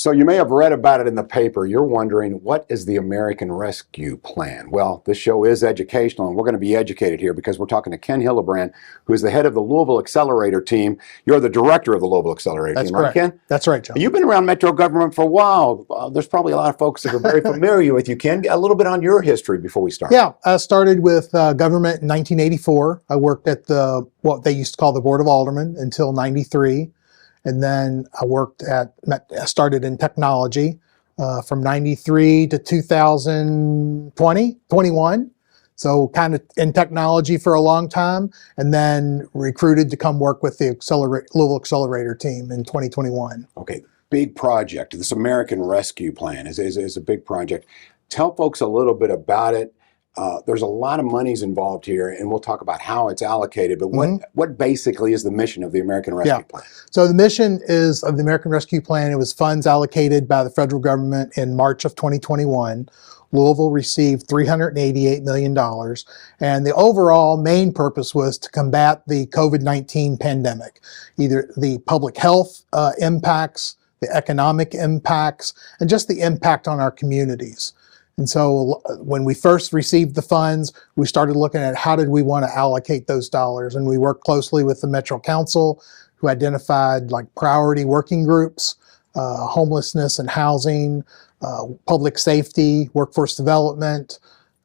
So you may have read about it in the paper. You're wondering, what is the American Rescue Plan? Well, this show is educational, and we're going to be educated here because we're talking to Ken Hillebrand, who is the head of the Louisville Accelerator Team. You're the director of the Louisville Accelerator Team, right, Ken? That's right, John. You've been around metro government for a while. There's probably a lot of folks that are very familiar with you, Ken. A little bit on your history before we start. Yeah, I started with government in 1984. I worked at what they used to call the Board of Aldermen until 93. And then I started in technology from 93 to 21. So kind of in technology for a long time, and then recruited to come work with the Louisville Accelerator Team in 2021. Okay, big project. This American Rescue Plan is a big project. Tell folks a little bit about it. There's a lot of monies involved here, and we'll talk about how it's allocated, but what basically is the mission of the American Rescue Plan? So the mission of the American Rescue Plan, it was funds allocated by the federal government in March of 2021. Louisville received $388 million, and the overall main purpose was to combat the COVID-19 pandemic, either the public health impacts, the economic impacts, and just the impact on our communities. And so when we first received the funds, we started looking at how did we want to allocate those dollars. And we worked closely with the Metro Council, who identified like priority working groups, homelessness and housing, public safety, workforce development.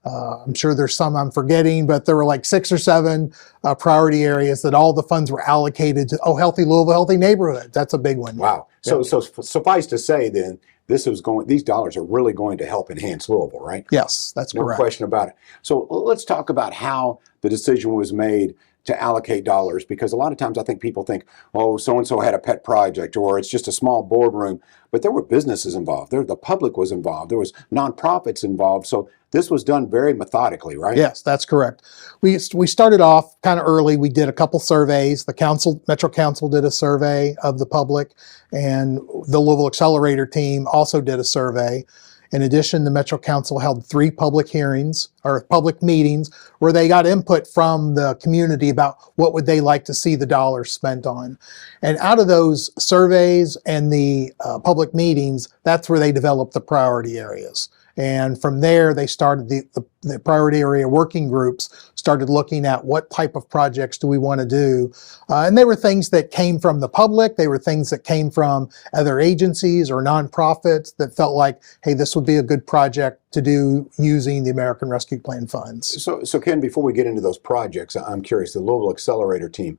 I'm sure there's some I'm forgetting, but there were like 6 or 7 priority areas that all the funds were allocated to. Oh, Healthy Louisville, Healthy Neighborhood. That's a big one. Wow. So suffice to say then, these dollars are really going to help enhance Louisville, right? Yes, that's correct. No question about it. So let's talk about how the decision was made to allocate dollars, because a lot of times I think people think, oh, so-and-so had a pet project, or it's just a small boardroom, but there were businesses involved. The public was involved. There was nonprofits involved. So this was done very methodically, right? Yes, that's correct. We started off kind of early. We did a couple surveys. The Metro Council did a survey of the public, and the Louisville Accelerator Team also did a survey. In addition, the Metro Council held 3 public hearings or public meetings where they got input from the community about what would they like to see the dollars spent on. And out of those surveys and the public meetings, that's where they developed the priority areas. And from there, they started the priority area working groups, started looking at what type of projects do we want to do. And they were things that came from the public. They were things that came from other agencies or nonprofits that felt like, hey, this would be a good project to do using the American Rescue Plan funds. So Ken, before we get into those projects, I'm curious, the Louisville Accelerator Team,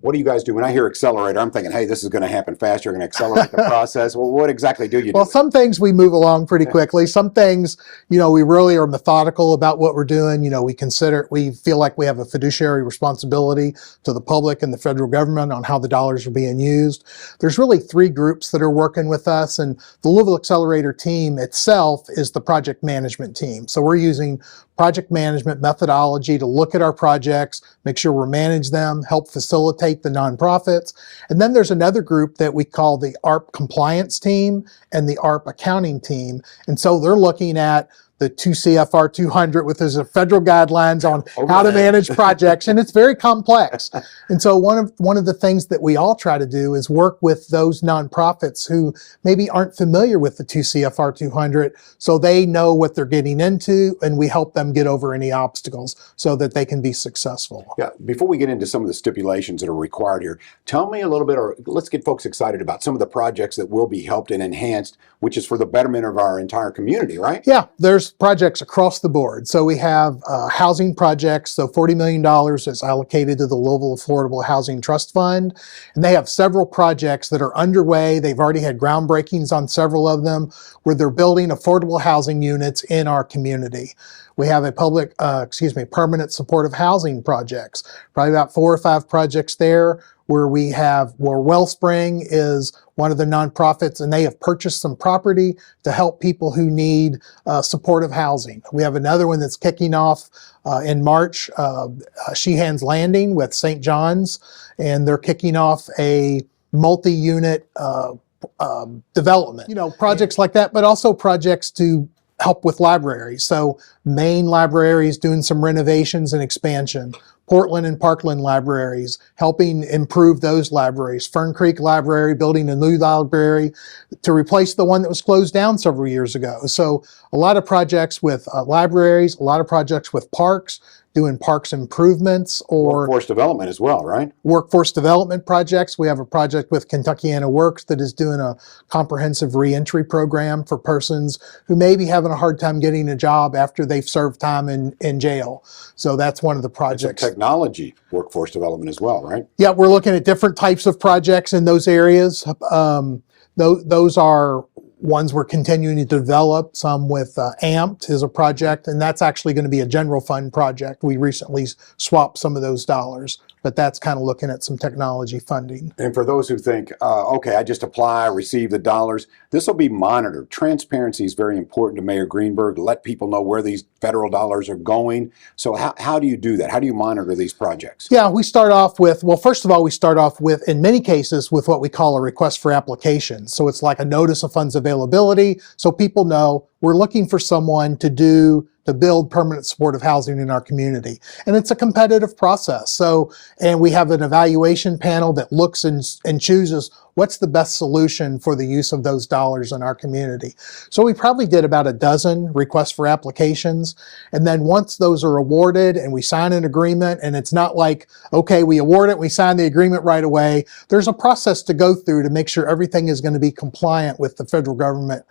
what do you guys do? When I hear accelerator, I'm thinking, hey, this is going to happen fast. You're going to accelerate the process. Well, what exactly do you do? Well, some things we move along pretty quickly. Some things, we really are methodical about what we're doing. We feel like we have a fiduciary responsibility to the public and the federal government on how the dollars are being used. There's really 3 groups that are working with us, and the Louisville Accelerator Team itself is the project management team. So we're using project management methodology to look at our projects, make sure we manage them, help facilitate the nonprofits. And then there's another group that we call the ARP compliance team and the ARP accounting team. And so they're looking at the 2 CFR 200 with his federal guidelines on how to manage projects, and it's very complex. And so one of the things that we all try to do is work with those nonprofits who maybe aren't familiar with the 2 CFR 200, so they know what they're getting into, and we help them get over any obstacles so that they can be successful. Yeah. Before we get into some of the stipulations that are required here, tell me a little bit, or let's get folks excited about some of the projects that will be helped and enhanced, which is for the betterment of our entire community, right? Yeah, there's projects across the board. So we have housing projects. So $40 million is allocated to the Louisville Affordable Housing Trust Fund. And they have several projects that are underway. They've already had groundbreakings on several of them where they're building affordable housing units in our community. We have a permanent supportive housing projects, probably about 4 or 5 projects there where Wellspring is one of the nonprofits, and they have purchased some property to help people who need supportive housing. We have another one that's kicking off in March, Sheehan's Landing with St. John's, and they're kicking off a multi-unit development. Projects like that, but also projects to help with libraries. So Maine Library is doing some renovations and expansion. Portland and Parkland libraries, helping improve those libraries. Fern Creek Library, building a new library to replace the one that was closed down several years ago. So a lot of projects with libraries, a lot of projects with parks, doing parks improvements or Workforce development as well, right? workforce development projects. We have a project with Kentuckiana Works that is doing a comprehensive reentry program for persons who may be having a hard time getting a job after they've served time in jail. So that's one of the It's a projects. technology workforce development as well, right? Yeah, we're looking at different types of projects in those areas. Those are ones we're continuing to develop. Some with AMPT is a project, and that's actually going to be a general fund project. We recently swapped some of those dollars, but that's kind of looking at some technology funding. And for those who think, okay, I just apply, receive the dollars, this will be monitored. Transparency is very important to Mayor Greenberg, to let people know where these federal dollars are going. So how do you do that? How do you monitor these projects? Yeah, we start off with, well, first of all, we start off with, in many cases, with what we call a request for application. So it's like a notice of funds availability, so people know we're looking for someone to build permanent supportive housing in our community. And it's a competitive process. So, and we have an evaluation panel that looks and chooses what's the best solution for the use of those dollars in our community. So we probably did about a dozen requests for applications. And then once those are awarded and we sign an agreement, and it's not like, okay, we award it, we sign the agreement right away. There's a process to go through to make sure everything is going to be compliant with the federal government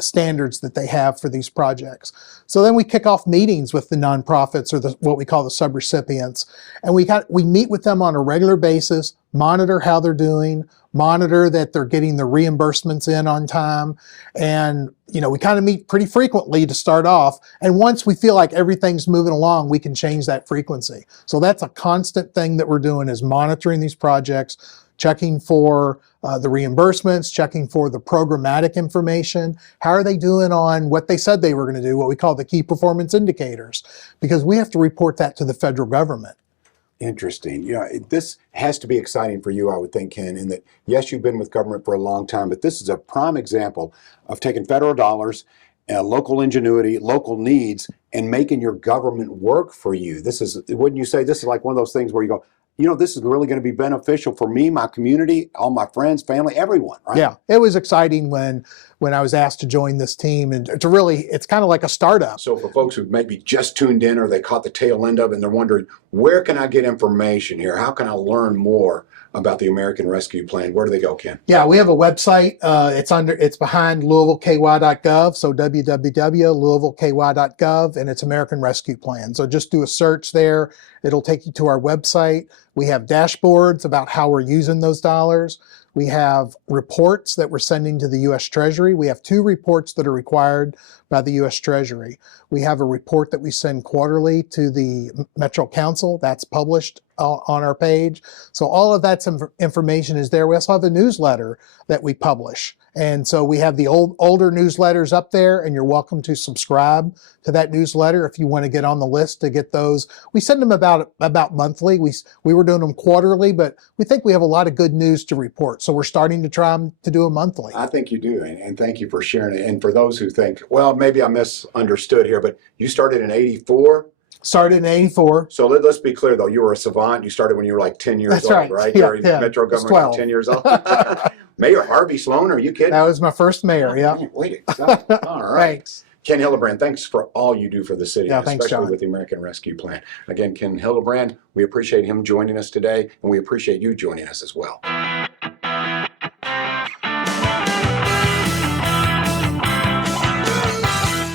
standards that they have for these projects. So then we kick off meetings with the nonprofits, or what we call the subrecipients. And we meet with them on a regular basis, monitor how they're doing, monitor that they're getting the reimbursements in on time. And, we kind of meet pretty frequently to start off. And once we feel like everything's moving along, we can change that frequency. So that's a constant thing that we're doing, is monitoring these projects, checking for the reimbursements, checking for the programmatic information. How are they doing on what they said they were going to do, what we call the key performance indicators? Because we have to report that to the federal government. Interesting. This has to be exciting for you, I would think, Ken, in that, yes, you've been with government for a long time, but this is a prime example of taking federal dollars, local ingenuity, local needs, and making your government work for you. Wouldn't you say this is like one of those things where you go, this is really going to be beneficial for me, my community, all my friends, family, everyone, right? Yeah, it was exciting when I was asked to join this team, and it's kind of like a startup. So for folks who maybe just tuned in, or they caught the tail end of it and they're wondering, where can I get information here? How can I learn more about the American Rescue Plan? Where do they go, Ken? Yeah, we have a website. It's behind LouisvilleKY.gov, so www.louisvilleky.gov, and it's American Rescue Plan. So just do a search there. It'll take you to our website. We have dashboards about how we're using those dollars. We have reports that we're sending to the U.S. Treasury. We have 2 reports that are required by the U.S. Treasury. We have a report that we send quarterly to the Metro Council. That's published on our page. So all of that information is there. We also have a newsletter that we publish. And so we have the older newsletters up there, and you're welcome to subscribe to that newsletter if you want to get on the list to get those. We send them about monthly. We were doing them quarterly, but we think we have a lot of good news to report. So we're starting to try to do them monthly. I think you do, and thank you for sharing it. And for those who think, well, maybe I misunderstood here, but you started in '84? Started in '84. So let's be clear, though. You were a savant. You started when you were like 10 years That's old, right. right? Yeah, You're in yeah. Metro I was government 12. 10 years old. Mayor Harvey Sloan, are you kidding? That was my first mayor, yeah. Wait, all right. Thanks. Ken Hillebrand, thanks for all you do for the city, Yeah, thanks, especially John. with the American Rescue Plan. Again, Ken Hillebrand, we appreciate him joining us today, and we appreciate you joining us as well.